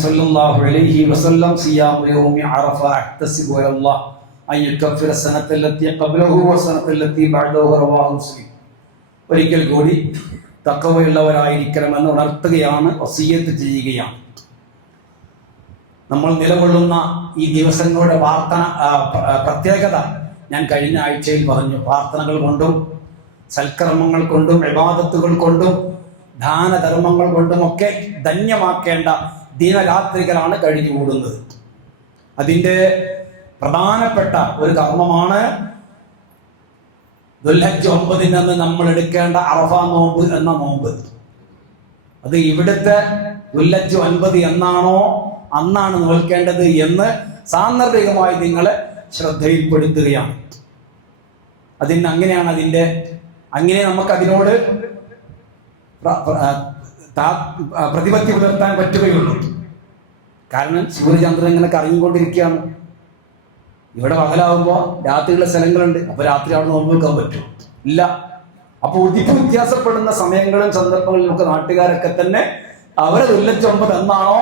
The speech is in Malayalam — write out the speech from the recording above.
സല്ലല്ലാഹു അലൈഹി വസല്ലം സിയാമു യൗമി അറഫ അഹ്തസിബു അലല്ലാഹ് അൻ യുകഫിറ സനത്തല്ലത്തി ഖബ്ലഹു വസനത്തല്ലത്തി ബഅദഹു റവാഹു മുസ്ലിം. ഒരിക്കൽ കൂടി തഖ്വയുള്ളവരായിരിക്കണമെന്ന് ഉണർത്തുകയാണ്, വസിയ്യത്ത് ചെയ്യുകയാണ്. നമ്മൾ നിലകൊള്ളുന്ന ഈ ദിവസങ്ങളുടെ പ്രത്യേകത ഞാൻ കഴിഞ്ഞ ആഴ്ചയിൽ പറഞ്ഞു. പ്രാർത്ഥനകൾ കൊണ്ടും സൽക്കർമ്മങ്ങൾ കൊണ്ടും ഇബാദത്തുകൾ കൊണ്ടും ദാനധർമ്മങ്ങൾ കൊണ്ടുമൊക്കെ ധന്യമാക്കേണ്ട ദിനരാത്രികളാണ് കഴിഞ്ഞുകൂടുന്നത്. അതിൻ്റെ പ്രധാനപ്പെട്ട ഒരു കർമ്മമാണ് ദുൽഹജ്ജ് 9 നമ്മൾ എടുക്കേണ്ട അറഫ നോമ്പ് എന്ന നോമ്പ്. അത് ഇവിടുത്തെ ദുൽഹജ്ജ് 9 എന്നാണോ അന്നാണ് നോൽക്കേണ്ടത് എന്ന് സാന്ദർഭികമായി നിങ്ങളെ ശ്രദ്ധയിൽപ്പെടുത്തുകയാണ്. അങ്ങനെയാണ് അങ്ങനെ നമുക്ക് അതിനോട് പ്രതിപത്തി പുലർത്താൻ പറ്റുകയുള്ളൂ. കാരണം സൂര്യചന്ദ്രൻ ഇങ്ങനെ കറങ്ങിക്കൊണ്ടിരിക്കുകയാണ്. ഇവിടെ പകലാവുമ്പോൾ രാത്രിയുള്ള സ്ഥലങ്ങളുണ്ട്, അപ്പൊ രാത്രി അവിടെ നോമ്പ് വെക്കാൻ പറ്റും ഇല്ല. അപ്പൊ ഉദിക്ക് വ്യത്യാസപ്പെടുന്ന സമയങ്ങളും സന്ദർഭങ്ങളിലും ഒക്കെ നാട്ടുകാരൊക്കെ തന്നെ അവരെ ദുൽഹജ്ജ് 9 എന്നാണോ